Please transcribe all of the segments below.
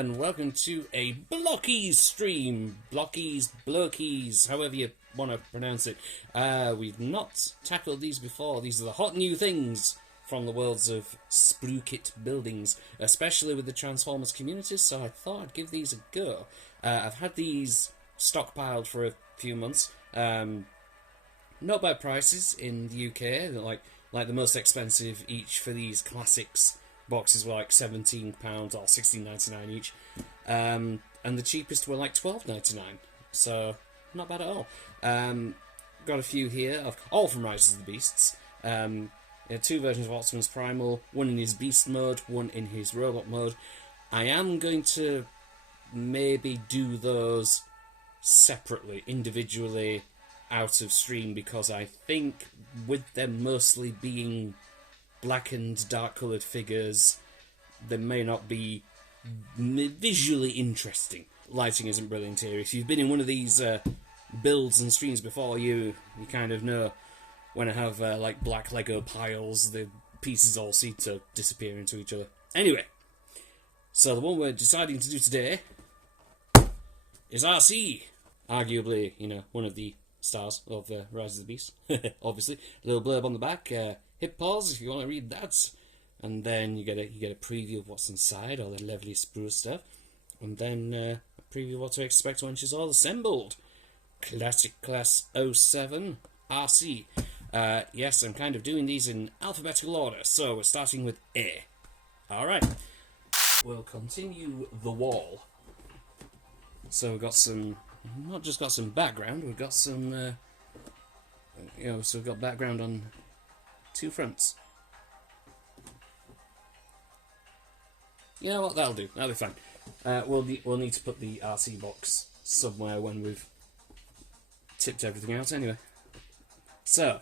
and welcome to a Blokees stream. Blokees, however you want to pronounce it. We've not tackled these before. These are the hot new things from the worlds of Spruikit buildings, especially with the Transformers community, so I thought I'd give these a go. I've had these stockpiled for a few months. Not bad prices in the UK. They're like the most expensive each for these classics boxes were like £17 or £16.99 each, and the cheapest were like £12.99. So not bad at all. Got a few here, all from Rise of the Beasts. Two versions of Optimus Primal, one in his Beast mode, one in his Robot mode. I am going to maybe do those separately, individually, out of stream, because I think with them mostly being black and dark coloured figures, they may not be visually interesting. Lighting isn't brilliant here. If you've been in one of these builds and streams before, you kind of know when I have like black Lego piles, the pieces all seem to disappear into each other. Anyway, so the one we're deciding to do today is Arcee. Arguably, one of the stars of Rise of the Beast. Obviously, a little blurb on the back. Hit pause if you want to read that, and then you get a preview of what's inside, all the lovely sprue stuff, and then a preview of what to expect when she's all assembled. Classic Class 07 Arcee. Yes, I'm kind of doing these in alphabetical order, so we're starting with A. Alright. We'll continue the wall. So we've got some, not just got some background, we've got some, so we've got background on two fronts. You know what, that'll do, that'll be fine. We'll need to put the Arcee box somewhere when we've tipped everything out anyway. So,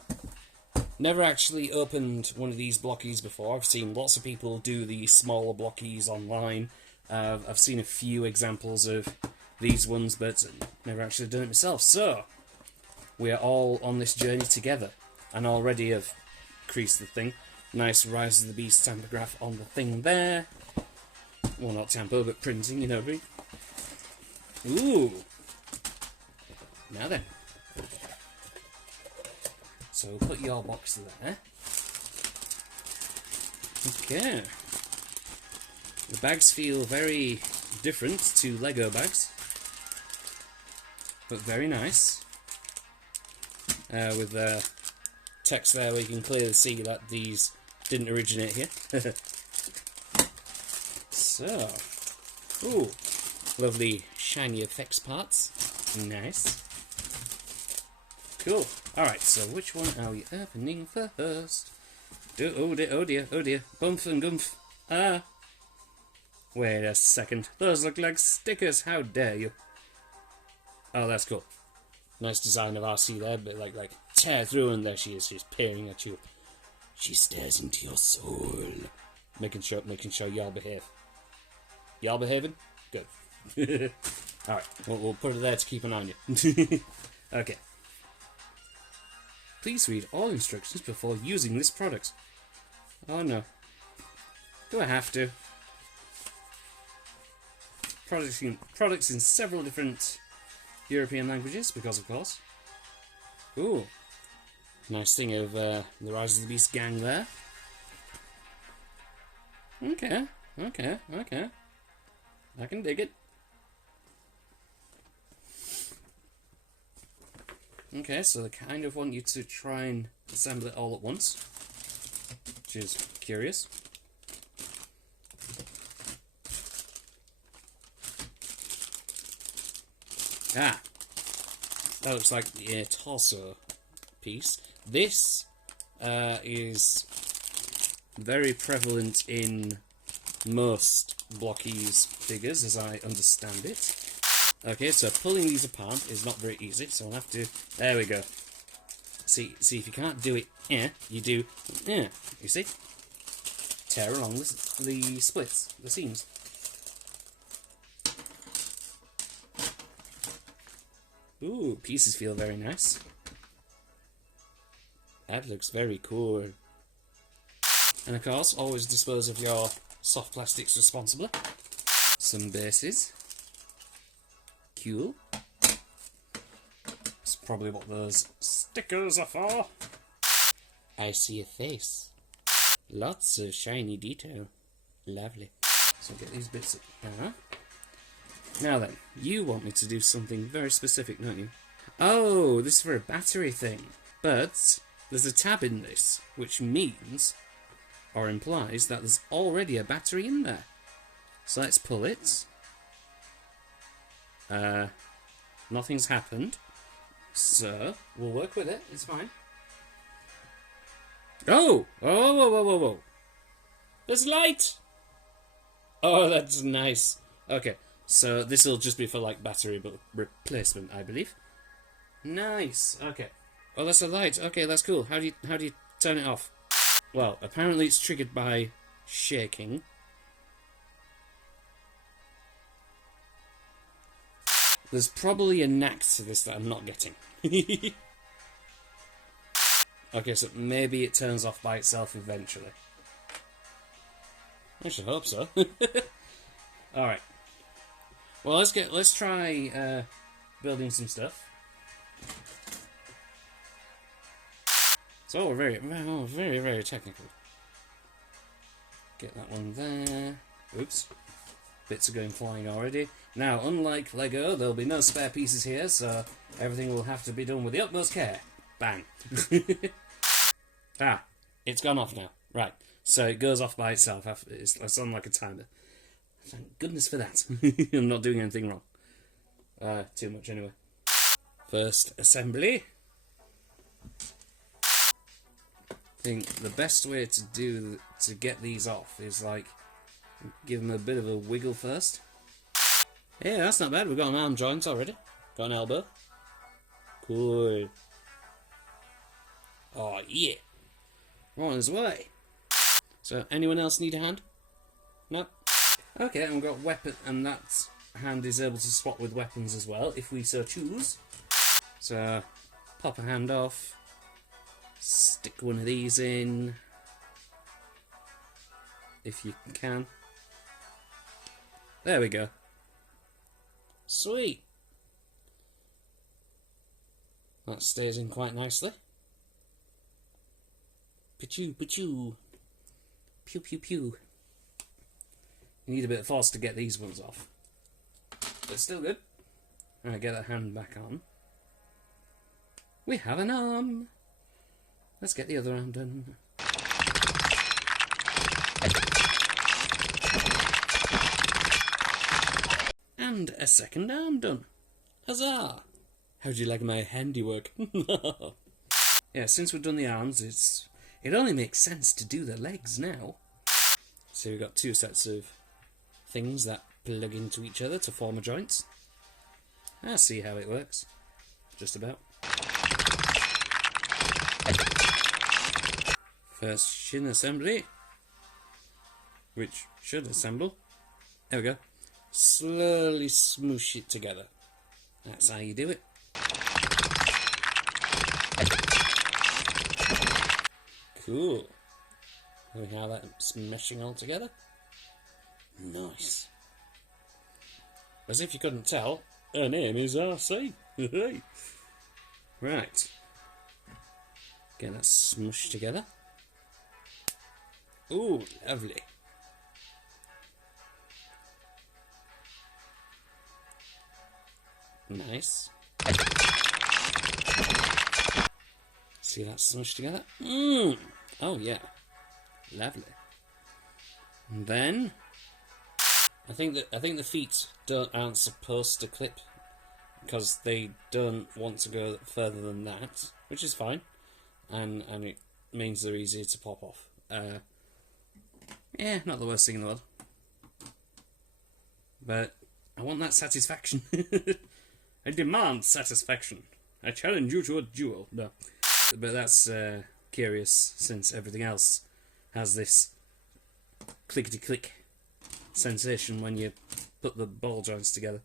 never actually opened one of these Blokees before. I've seen lots of people do the smaller Blokees online. I've seen a few examples of these ones, but never actually done it myself. So, we are all on this journey together, and already have creased the thing. Nice Rise of the Beast tampograph on the thing there. Well, not tampo, but printing, right? Ooh! Now then. So we'll put your box there. Okay. The bags feel very different to Lego bags, but very nice. With text there where you can clearly see that these didn't originate here. So, ooh, lovely shiny effects parts. Nice. Cool. Alright, so which one are we opening first? Oh dear. Bump and gumph. Ah. Wait a second. Those look like stickers. How dare you? Oh, that's cool. Nice design of Arcee there, but like tear through, and there she is. She's peering at you. She stares into your soul. Making sure y'all behave. Y'all behaving? Good. Alright, we'll put it there to keep an eye on you. Okay. Please read all instructions before using this product. Oh no. Do I have to? Products in several different European languages, because of course. Ooh. Nice thing of the Rise of the Beast gang there. Okay. I can dig it. Okay, so they kind of want you to try and assemble it all at once, which is curious. Ah, that looks like the torso piece. This is very prevalent in most Blokees figures, as I understand it. Okay, so pulling these apart is not very easy, so I'll have to... There we go. See, if you can't do it, you do, you see? Tear along the splits, the seams. Ooh, pieces feel very nice. That looks very cool. And of course, always dispose of your soft plastics responsibly. some bases. Cool. That's probably what those stickers are for. I see a face. Lots of shiny detail. Lovely. So get these bits up there. Now then, you want me to do something very specific, don't you? Oh, this is for a battery thing. But there's a tab in this, which means, or implies, that there's already a battery in there. So let's pull it. Nothing's happened. So, we'll work with it, it's fine. Oh! Oh, whoa, whoa, whoa, whoa. There's light! Oh, that's nice. Okay, so this will just be for, like, battery replacement, I believe. Nice, okay. Oh, that's a light. Okay, that's cool. How do you turn it off? Well, apparently it's triggered by shaking. There's probably a knack to this that I'm not getting. Okay, so maybe it turns off by itself eventually. I should hope so. Alright. Well, let's try building some stuff. So we're very, very technical. Get that one there. Oops. Bits are going flying already. Now, unlike Lego, there'll be no spare pieces here, so everything will have to be done with the utmost care. Bang. Ah, it's gone off now. Right. So it goes off by itself. It's on like a timer. Thank goodness for that. I'm not doing anything wrong. Too much anyway. First assembly. I think the best way to get these off is like give them a bit of a wiggle first. Yeah, that's not bad. We've got an arm joint already. Got an elbow. Cool. Oh yeah. We're on his way. So anyone else need a hand? No. Okay, and we've got weapon, and that hand is able to swap with weapons as well if we so choose. So pop a hand off. Stick one of these in, if you can. There we go. Sweet. That stays in quite nicely. Pachoo, pachoo. Pew, pew, pew. You need a bit of force to get these ones off. But still good. Alright, get that hand back on. We have an arm. Let's get the other arm done. And a second arm done. Huzzah! How do you like my handiwork? Yeah, since we've done the arms, it only makes sense to do the legs now. So we've got two sets of things that plug into each other to form a joint. I'll see how it works. Just about. First shin assembly, which should assemble. There we go. Slowly smoosh it together. That's how you do it. Cool. Look how that's meshing all together. Nice. As if you couldn't tell, her name is Arcee. Right. Get that smushed together. Ooh, lovely. Nice. See that smushed together? Oh yeah. Lovely. And then I think the feet aren't supposed to clip because they don't want to go further than that, which is fine. And it means they're easier to pop off. Yeah, not the worst thing in the world. But I want that satisfaction. I demand satisfaction. I challenge you to a duel. No. But that's curious, since everything else has this clickety-click sensation when you put the ball joints together.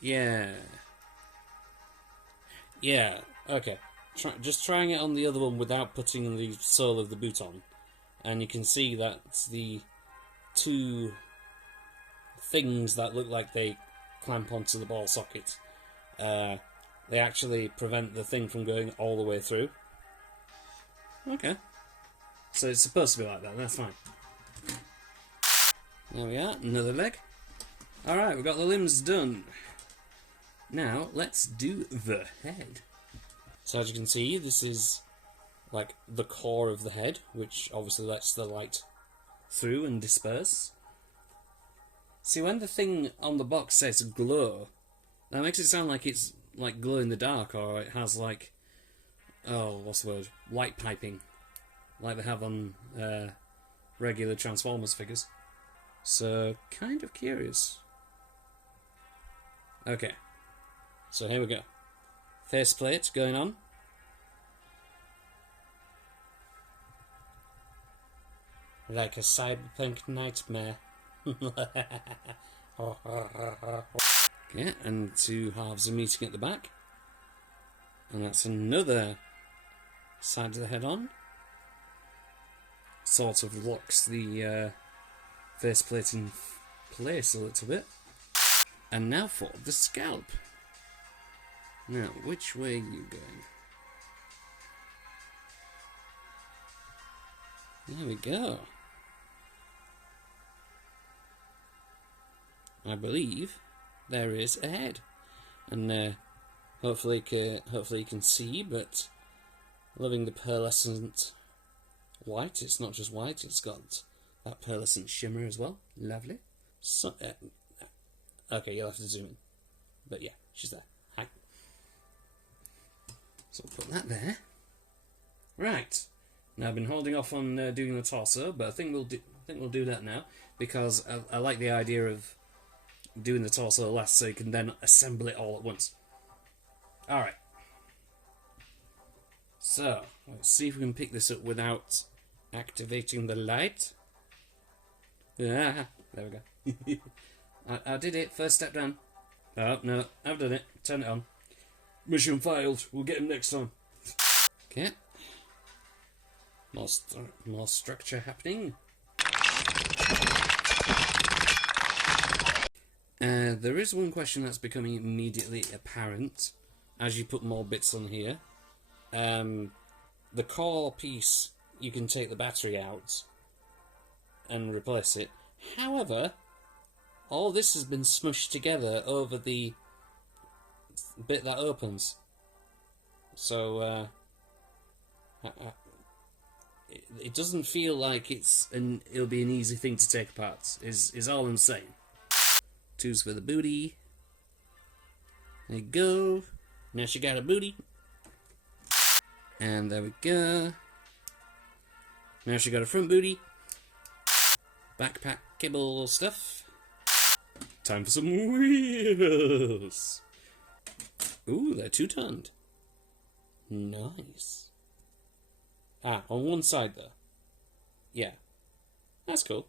Yeah. Yeah, okay. Just trying it on the other one without putting the sole of the boot on. And you can see that the two things that look like they clamp onto the ball socket, they actually prevent the thing from going all the way through. Okay. So it's supposed to be like that, that's fine. There we are, another leg. Alright, we've got the limbs done. Now, let's do the head. So as you can see, this is like the core of the head, which obviously lets the light through and disperse. See, when the thing on the box says glow, that makes it sound like it's like glow in the dark, or it has like, oh, what's the word? Light piping, like they have on regular Transformers figures. So, kind of curious. Okay, so here we go. Faceplate going on. Like a cyberpunk nightmare. Okay, and two halves are meeting at the back. And that's another side of the head on. Sort of locks the faceplate in place a little bit. And now for the scalp. Now, which way are you going? There we go. I believe there is a head, and hopefully you can see. But loving the pearlescent white. It's not just white; it's got that pearlescent shimmer as well. Lovely. So, okay, you'll have to zoom in. But yeah, she's there. Hi. So we'll put that there. Right. Now I've been holding off on doing the torso, but I think we'll do that now because I like the idea of doing the torso last, so you can then assemble it all at once. All right. So let's see if we can pick this up without activating the light. Ah, there we go. I did it. First step done. Oh no, I've done it. Turn it on. Mission failed. We'll get him next time. Okay. More structure happening. There is one question that's becoming immediately apparent as you put more bits on here. The core piece, you can take the battery out and replace it. However, all this has been smushed together over the bit that opens. So, it doesn't feel like it'll be an easy thing to take apart, is all I'm saying. Two's for the booty. There you go. Now she got a booty. And there we go. Now she got a front booty. Backpack kibble stuff. Time for some wheels. Ooh, they're two-toned. Nice. Ah, on one side though. Yeah. That's cool.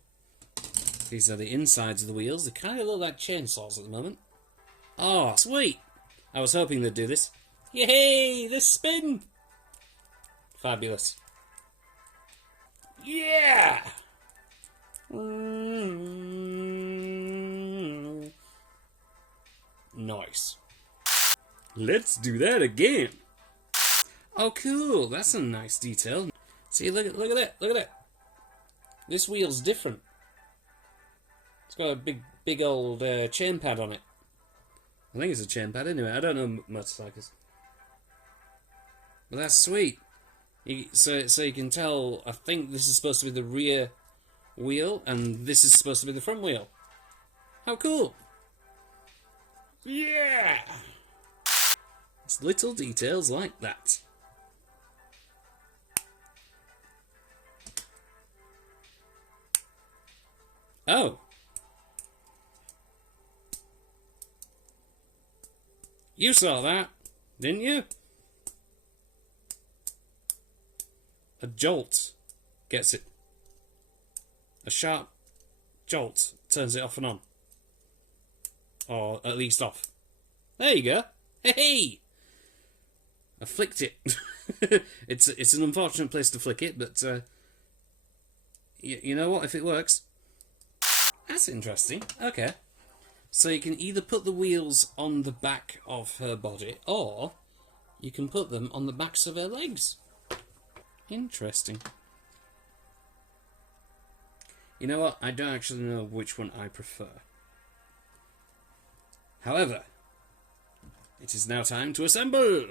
These are the insides of the wheels. They kind of look like chainsaws at the moment. Oh, sweet! I was hoping they'd do this. Yay! The spin! Fabulous. Yeah! Nice. Let's do that again. Oh, cool! That's a nice detail. See, look at that! Look at that! This wheel's different. It's got a big old chain pad on it. I think it's a chain pad anyway. I don't know motorcycles, but that's sweet. So you can tell. I think this is supposed to be the rear wheel, and this is supposed to be the front wheel. How cool! Yeah! It's little details like that. Oh. You saw that, didn't you? A jolt gets it. A sharp jolt turns it off and on. Or at least off. There you go. Hey! I flicked it. It's an unfortunate place to flick it, but you know what? If it works, that's interesting. Okay, so you can either put the wheels on the back of her body, or you can put them on the backs of her legs. Interesting. You know what? I don't actually know which one I prefer. However, it is now time to assemble!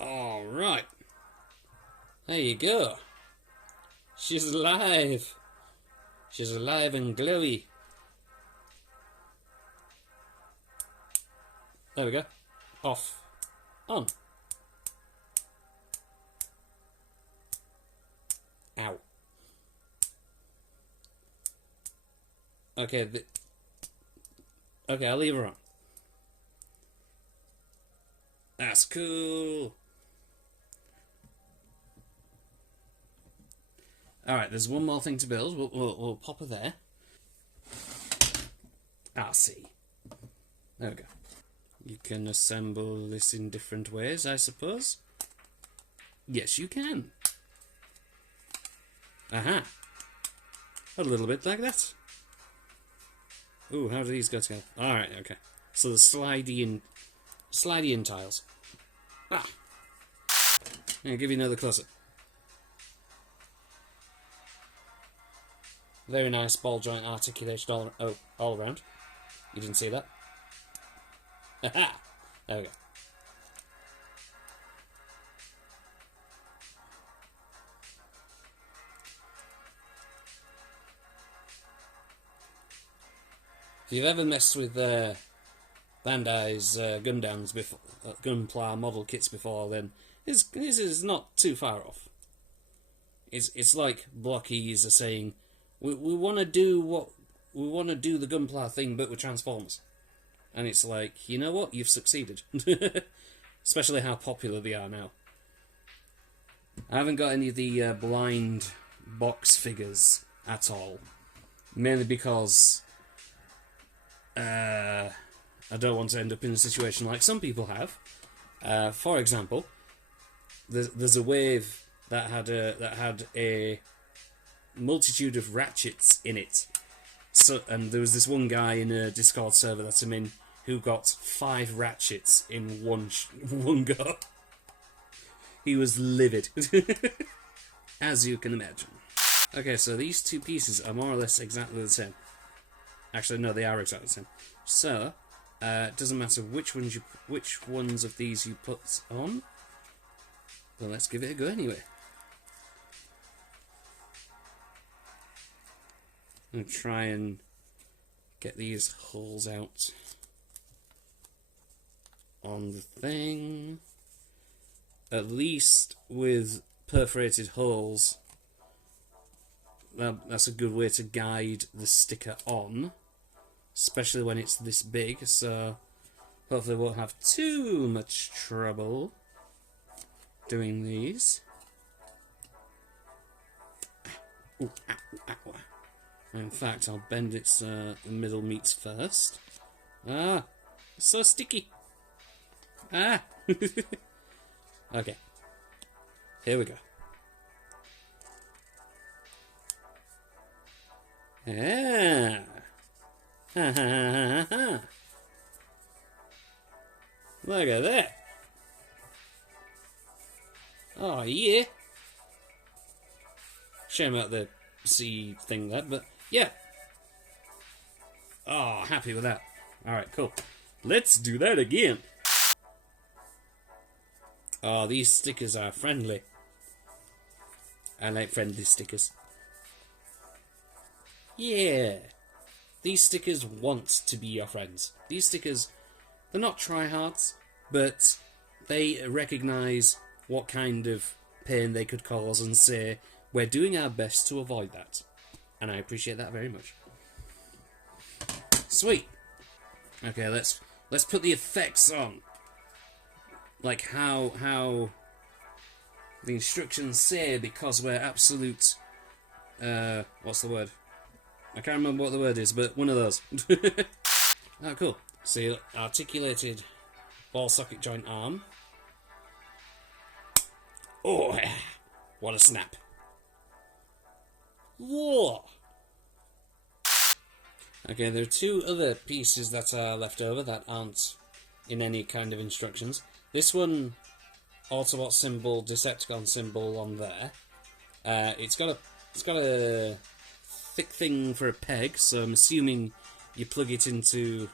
Alright. There you go. She's alive. She's alive and glowy. There we go. Off. On. Ow. Okay, okay, I'll leave her on. That's cool. Alright, there's one more thing to build. We'll pop her there. Arcee. There we go. You can assemble this in different ways, I suppose. Yes, you can. Aha. A little bit like that. Ooh, how do these go together? Alright, okay. So the slidey in tiles. Ah. I'll give you another close-up. Very nice ball joint articulation all around. You didn't see that? Aha! There we go. If you've ever messed with Bandai's Gundams before, Gunpla model kits before, then this is not too far off. It's like Blokees are saying, we want to do the Gunpla thing, but with Transformers, and it's like, you know what, you've succeeded. Especially how popular they are now. I haven't got any of the blind box figures at all, mainly because I don't want to end up in a situation like some people have. For example, there's a wave that had a multitude of ratchets in it. So, and there was this one guy in a Discord server that I'm in who got 5 ratchets in one go. He was livid, as you can imagine. Okay, so these two pieces are more or less exactly the same. Actually, no, they are exactly the same. So, it doesn't matter which ones of these you put on. Well, let's give it a go anyway. I'm going to try and get these holes out on the thing. At least with perforated holes, that's a good way to guide the sticker on, especially when it's this big, so hopefully won't have too much trouble doing these. Ooh, ow, ow, ow. In fact, I'll bend its middle meats first. Ah, it's so sticky. Ah. Okay. Here we go. Ah. Ha ha ha ha. Look at that. Oh yeah. Shame about the sea thing there, but yeah. Oh, happy with that. Alright, cool. Let's do that again. Oh, these stickers are friendly. I like friendly stickers. Yeah. These stickers want to be your friends. These stickers, they're not tryhards, but They recognise what kind of pain they could cause and say, we're doing our best to avoid that. And I appreciate that very much. Sweet. Okay, let's put the effects on. Like how the instructions say, because we're absolute... what's the word? I can't remember what the word is, but one of those. Oh, cool. See, articulated ball socket joint arm. Oh, what a snap. Whoa! Okay, there are two other pieces that are left over that aren't in any kind of instructions. This one, Autobot symbol, Decepticon symbol on there. It's got a thick thing for a peg, so I'm assuming you plug it into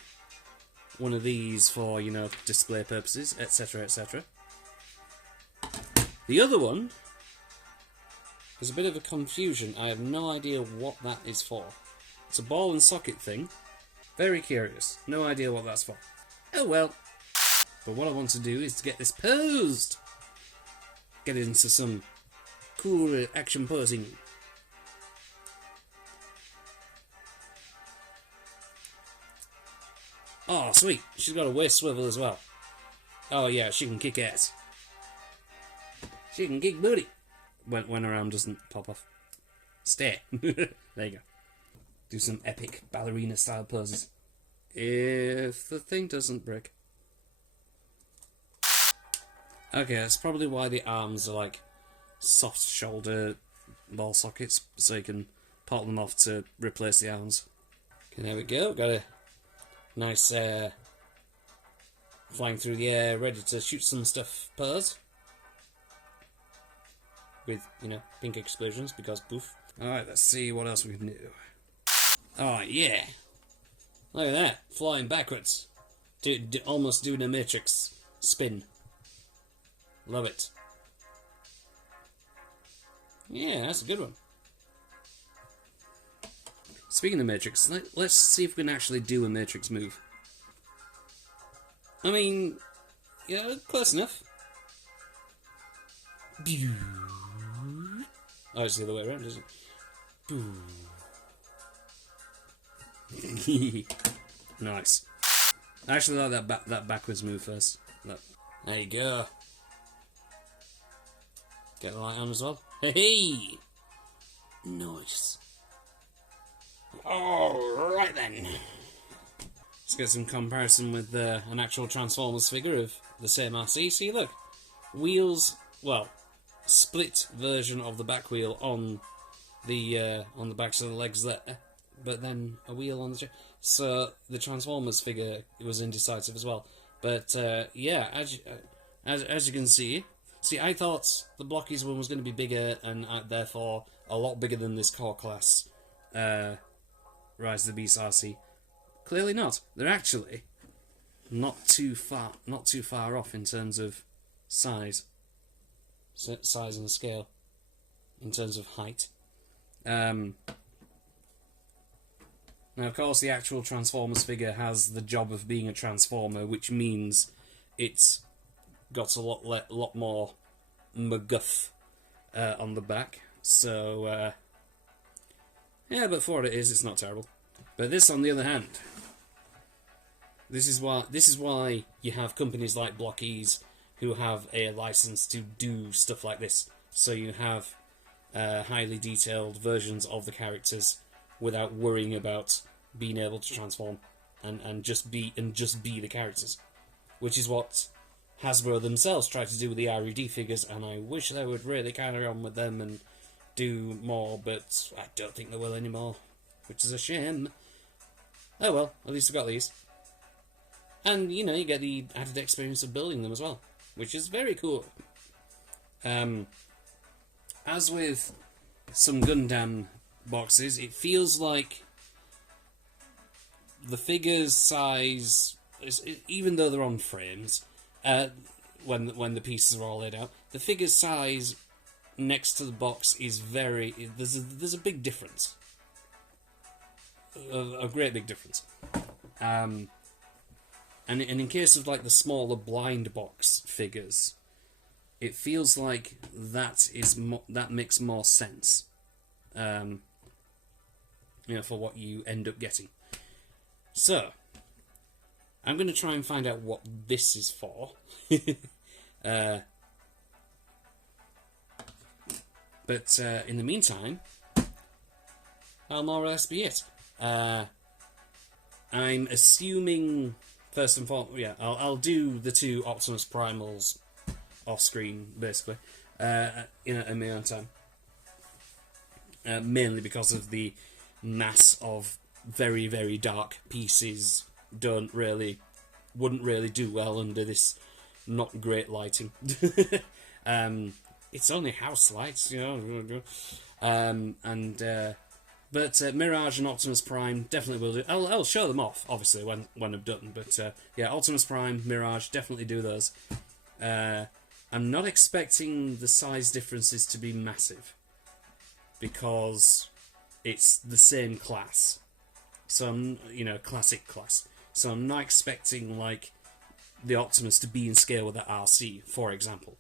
one of these for, you know, display purposes, etc., etc. The other one, there's a bit of a confusion. I have no idea what that is for. It's a ball and socket thing. Very curious. No idea what that's for. Oh well. But what I want to do is to get this posed. Get into some cool action posing. Oh, sweet. She's got a waist swivel as well. Oh yeah, she can kick ass. She can kick booty. When her arm doesn't pop off. Stay. There you go. Do some epic ballerina style poses. If the thing doesn't break. Okay, that's probably why the arms are like soft shoulder ball sockets, so you can pop them off to replace the arms. Okay, there we go. Got a nice flying through the air, ready to shoot some stuff pose. With, you know, pink explosions, because poof. Alright, let's see what else we can do. Oh, yeah. Look at that. Flying backwards. Almost doing a Matrix spin. Love it. Yeah, that's a good one. Speaking of Matrix, let's see if we can actually do a Matrix move. I mean, yeah, close enough. Oh, it's the other way around, isn't it? Nice. I actually like that backwards move first. Look. There you go. Get the light on as well. Hey! Nice. Alright then. Let's get some comparison with an actual Transformers figure of the same RC. See, look. Wheels, well, split version of the back wheel on the backs of the legs there, but then a wheel on the chair. So the Transformers figure was indecisive as well. But yeah, as you can see, I thought the Blokees one was going to be bigger and therefore a lot bigger than this core class Rise of the Beasts Arcee. Clearly not. They're actually not too far off in terms of size and scale, in terms of height. Now, of course, the actual Transformers figure has the job of being a Transformer, which means it's got a lot more McGuff on the back. So, yeah, but for what it is, it's not terrible. But this, on the other hand, this is why you have companies like Blokees who have a license to do stuff like this. So you have highly detailed versions of the characters without worrying about being able to transform and just be the characters, which is what Hasbro themselves tried to do with the RED figures, and I wish they would really carry on with them and do more, but I don't think they will anymore, which is a shame. Oh well, at least we got these. And, you know, you get the added experience of building them as well, which is very cool. As with some Gundam boxes, it feels like the figure's size, even though they're on frames, when the pieces are all laid out, the figure's size next to the box is very... There's a big difference. A great big difference. And in case of like the smaller blind box figures, it feels like that makes more sense, you know, for what you end up getting. So I'm going to try and find out what this is for. But in the meantime, that'll more or less be it. I'm assuming, first and foremost, yeah, I'll do the 2 Optimus Primals off screen, basically, in my own time. Mainly because of the mass of very, very dark pieces wouldn't really do well under this not great lighting. It's only house lights, you know. But Mirage and Optimus Prime definitely will do. I'll show them off, obviously, when I'm done. But yeah, Optimus Prime, Mirage, definitely do those. I'm not expecting the size differences to be massive, because it's the same class. So you know, classic class. So I'm not expecting like the Optimus to be in scale with the RC, for example.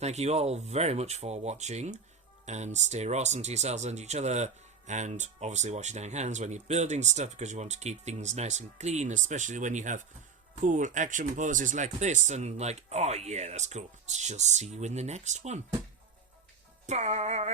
Thank you all very much for watching, and stay awesome to yourselves and each other, and obviously wash your dang hands when you're building stuff, because you want to keep things nice and clean, especially when you have cool action poses like this, and like, oh yeah, that's cool. Shall see you in the next one. Bye!